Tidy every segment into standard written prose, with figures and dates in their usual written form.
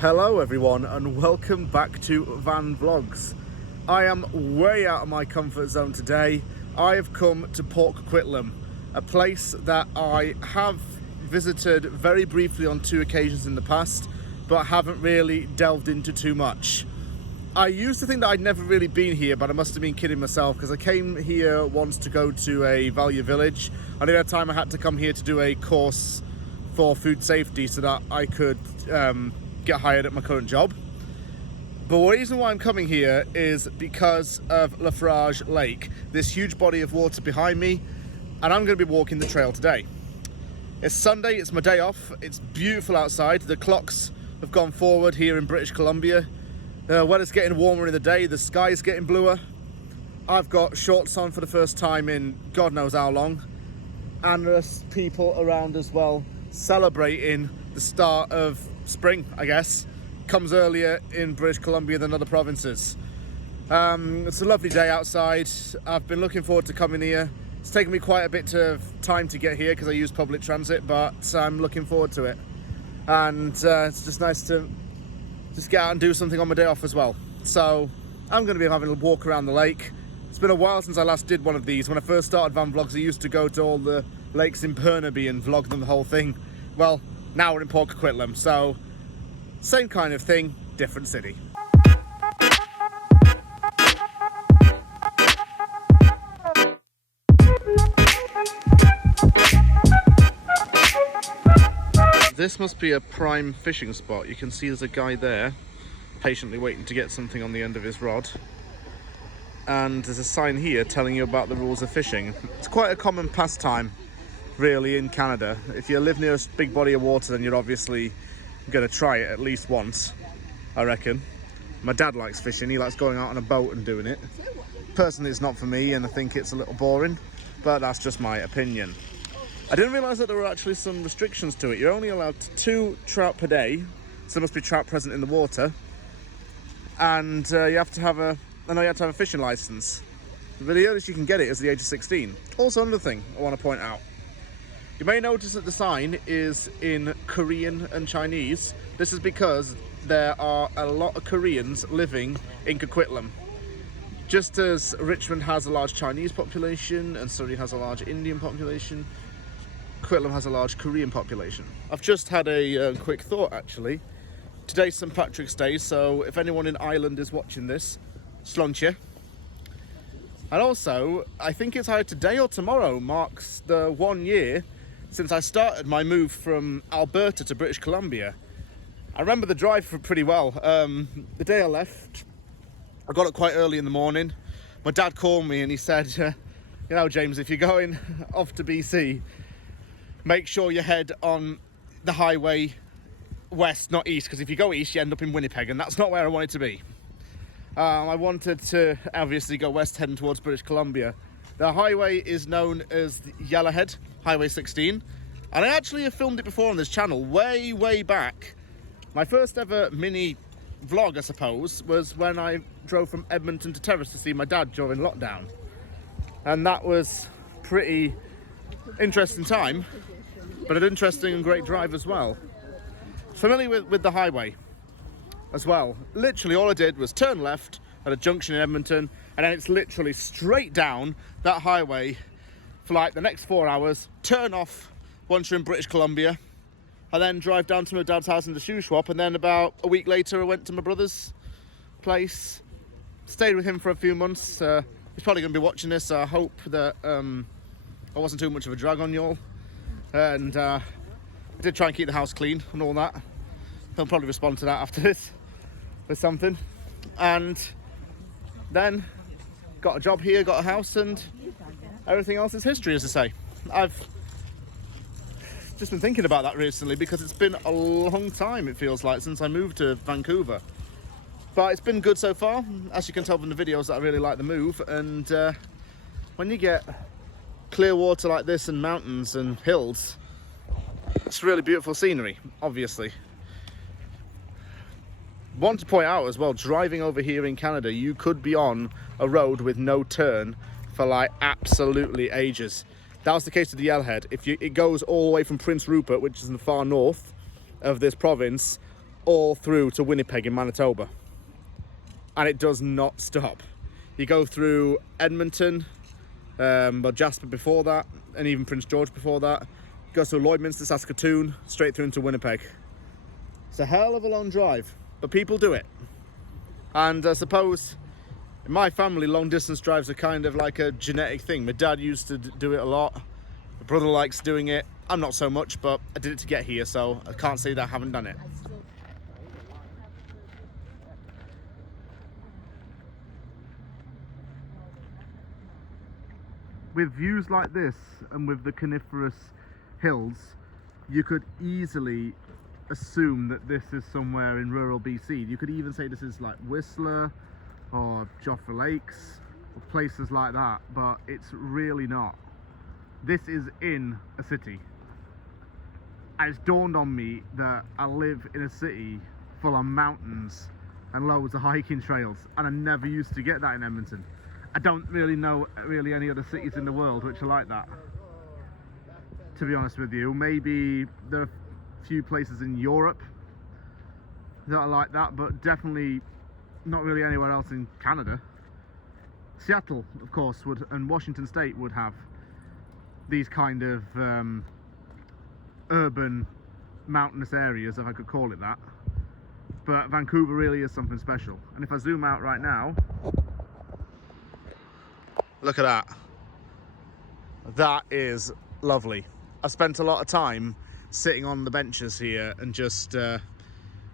Hello everyone and welcome back to Van Vlogs. I am way out of my comfort zone today. I have come to Port Coquitlam, a place that I have visited very briefly on 2 occasions in the past, but haven't really delved into too much. I used to think that I'd never really been here, but I must have been kidding myself because I came here once to go to a value village, and at that time I had to come here to do a course for food safety so that I could get hired at my current job. But the reason why I'm coming here is because of Lafarge Lake, this huge body of water behind me, and I'm going to be walking the trail today. It's Sunday, it's my day off, it's beautiful outside, the clocks have gone forward here in British Columbia. The weather's getting warmer in the day, the sky's getting bluer. I've got shorts on for the first time in God knows how long, and there's people around as well celebrating the start of spring, I guess. Comes earlier in British Columbia than other provinces. It's a lovely day outside. I've been looking forward to coming here. It's taken me quite a bit of time to get here because I use public transit, but I'm looking forward to it. And it's just nice to just get out and do something on my day off as well. So I'm going to be having a walk around the lake. It's been a while since I last did one of these. When I first started Van Vlogs, I used to go to all the lakes in Burnaby and vlog them the whole thing. Well, now we're in Port Coquitlam, so same kind of thing, different city. This must be a prime fishing spot. You can see there's a guy there patiently waiting to get something on the end of his rod, and there's a sign here telling you about the rules of fishing. It's quite a common pastime really in Canada. If you live near a big body of water, then you're obviously going to try it at least once, I reckon. My dad likes fishing, he likes going out on a boat and doing it. Personally, it's not for me, and I think it's a little boring, but that's just my opinion. I didn't realise that there were actually some restrictions to it. You're only allowed 2 trout per day, so there must be trout present in the water, and you have to have a fishing licence. But the earliest you can get it is the age of 16. Also, another thing I want to point out. You may notice that the sign is in Korean and Chinese. This is because there are a lot of Koreans living in Coquitlam. Just as Richmond has a large Chinese population and Surrey has a large Indian population, Coquitlam has a large Korean population. I've just had a quick thought actually. Today's St. Patrick's Day, so if anyone in Ireland is watching this, slonche. And also, I think it's either today or tomorrow marks the 1 year since I started my move from Alberta to British Columbia. I remember the drive pretty well. The day I left, I got up quite early in the morning. My dad called me and he said, you know, James, if you're going off to BC, make sure you head on the highway west, not east, because if you go east, you end up in Winnipeg, and that's not where I wanted to be. I wanted to obviously go west, heading towards British Columbia. The highway is known as Yellowhead, Highway 16, and I actually have filmed it before on this channel, way back. My first ever mini vlog, I suppose, was when I drove from Edmonton to Terrace to see my dad during lockdown. And that was pretty interesting time, but an interesting and great drive as well. Familiar with the highway as well. Literally all I did was turn left at a junction in Edmonton, and then it's literally straight down that highway for like the next 4 hours, turn off once you're in British Columbia, and then drive down to my dad's house in the shoe shop, and then about a week later I went to my brother's place, stayed with him for a few months. He's probably going to be watching this, so I hope that I wasn't too much of a drag on y'all, and I did try and keep the house clean and all that. He'll probably respond to that after this with something. And then got a job here, got a house, and everything else is history, as I say. I've just been thinking about that recently because it's been a long time, it feels like, since I moved to Vancouver. But it's been good so far. As you can tell from the videos, that I really like the move. And when you get clear water like this and mountains and hills, it's really beautiful scenery, obviously. Want to point out as well, driving over here in Canada, you could be on a road with no turn for like absolutely ages. That was the case with the Yellowhead. It goes all the way from Prince Rupert, which is in the far north of this province, all through to Winnipeg in Manitoba. And it does not stop. You go through Edmonton, well, Jasper before that, and even Prince George before that. Goes through Lloydminster, Saskatoon, straight through into Winnipeg. It's a hell of a long drive, but people do it. And I suppose in my family, long distance drives are kind of like a genetic thing. My dad used to do it a lot. My brother likes doing it. I'm not so much, but I did it to get here, so I can't say that I haven't done it. With views like this and with the coniferous hills, you could easily assume that this is somewhere in rural BC. You could even say this is like Whistler or Joffre Lakes or places like that, but it's really not. This is in a city. And it's dawned on me that I live in a city full of mountains and loads of hiking trails, and I never used to get that in Edmonton. I don't really know any other cities in the world which are like that, to be honest with you. Maybe there are a few places in Europe that are like that, but definitely not really anywhere else in Canada. Seattle, of course, would, and Washington State would have these kind of urban mountainous areas, if I could call it that. But Vancouver really is something special. And if I zoom out right now, look at that. That is lovely. I've spent a lot of time sitting on the benches here and just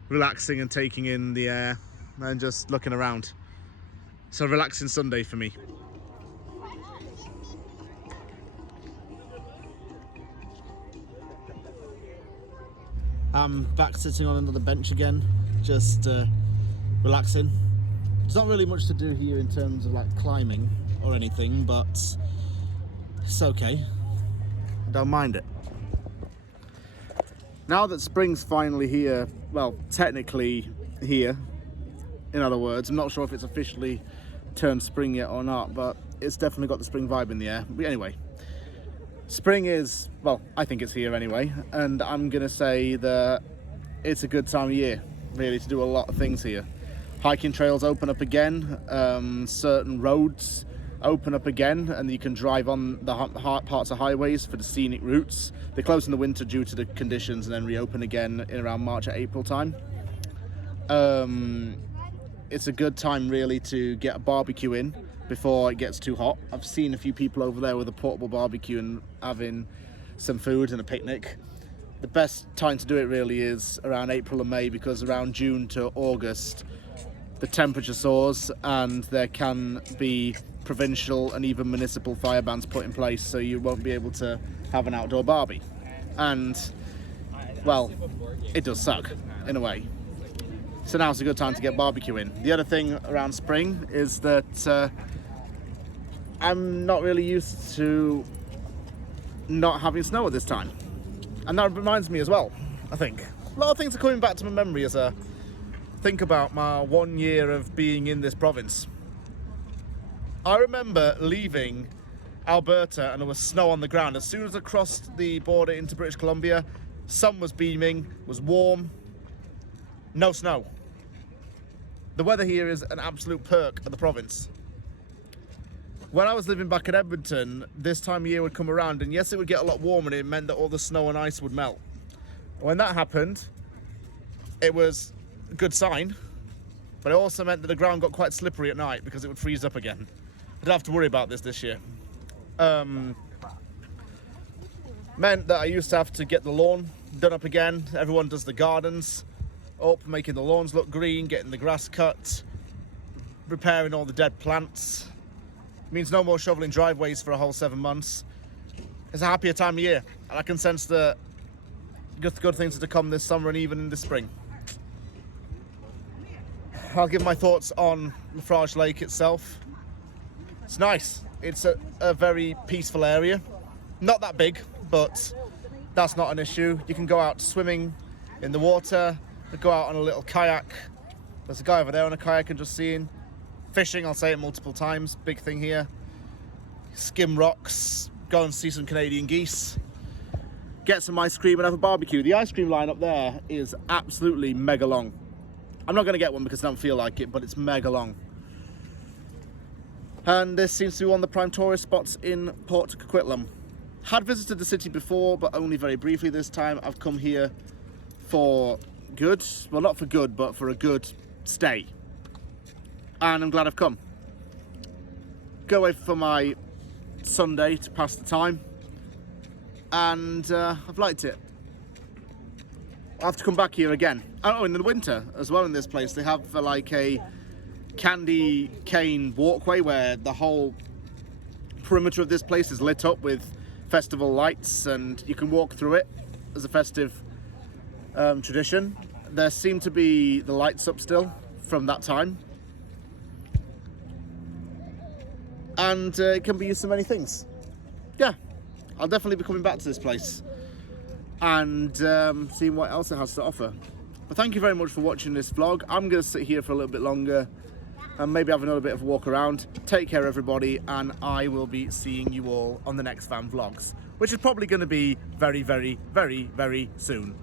relaxing and taking in the air and just looking around. So relaxing Sunday for me. I'm back sitting on another bench again, just relaxing. There's not really much to do here in terms of like climbing or anything, but it's okay. I don't mind it. Now that spring's finally here, well, technically here, in other words, I'm not sure if it's officially turned spring yet or not, but it's definitely got the spring vibe in the air. But anyway, spring is, well, I think it's here anyway, and I'm gonna say that it's a good time of year, really, to do a lot of things here. Hiking trails open up again, certain roads open up again, and you can drive on the hard parts of highways for the scenic routes. They close in the winter due to the conditions and then reopen again in around March or April time. It's a good time really to get a barbecue in before it gets too hot. I've seen a few people over there with a portable barbecue and having some food and a picnic. The best time to do it really is around April and May, because around June to August the temperature soars and there can be provincial and even municipal fire bans put in place, so you won't be able to have an outdoor barbie. And, well, it does suck in a way. So now's a good time to get barbecue in. The other thing around spring is that I'm not really used to not having snow at this time. And that reminds me as well, I think. A lot of things are coming back to my memory as I think about my 1 year of being in this province. I remember leaving Alberta and there was snow on the ground. As soon as I crossed the border into British Columbia, sun was beaming, was warm, no snow. The weather here is an absolute perk of the province. When I was living back in Edmonton, this time of year would come around, and yes, it would get a lot warmer, and it meant that all the snow and ice would melt. When that happened, it was a good sign, but it also meant that the ground got quite slippery at night because it would freeze up again. I don't have to worry about this year. Meant that I used to have to get the lawn done up again. Everyone does the gardens up, making the lawns look green, getting the grass cut, repairing all the dead plants. It means no more shoveling driveways for a whole 7 months. It's a happier time of year, and I can sense that good things are to come this summer and even in the spring. I'll give my thoughts on Lafarge Lake itself. It's nice. It's a very peaceful area. Not that big, but that's not an issue. You can go out swimming in the water, go out on a little kayak. There's a guy over there on a kayak and just seeing. Fishing, I'll say it multiple times, big thing here. Skim rocks, go and see some Canadian geese. get some ice cream and have a barbecue. The ice cream line up there is absolutely mega long. I'm not going to get one because I don't feel like it, but it's mega long. And this seems to be one of the prime tourist spots in Port Coquitlam. Had visited the city before, but only very briefly this time. I've come here for good, well, not for good, but for a good stay. And I'm glad I've come. Go away for my Sunday to pass the time. And I've liked it. I'll have to come back here again. Oh, in the winter as well in this place. They have like a candy cane walkway where the whole perimeter of this place is lit up with festival lights, and you can walk through it as a festive tradition. There seem to be the lights up still from that time. And it can be used for many things. Yeah, I'll definitely be coming back to this place and seeing what else it has to offer. But thank you very much for watching this vlog. I'm going to sit here for a little bit longer and maybe have another bit of a walk around. Take care, everybody, and I will be seeing you all on the next van vlogs, which is probably going to be very, very, very, very soon.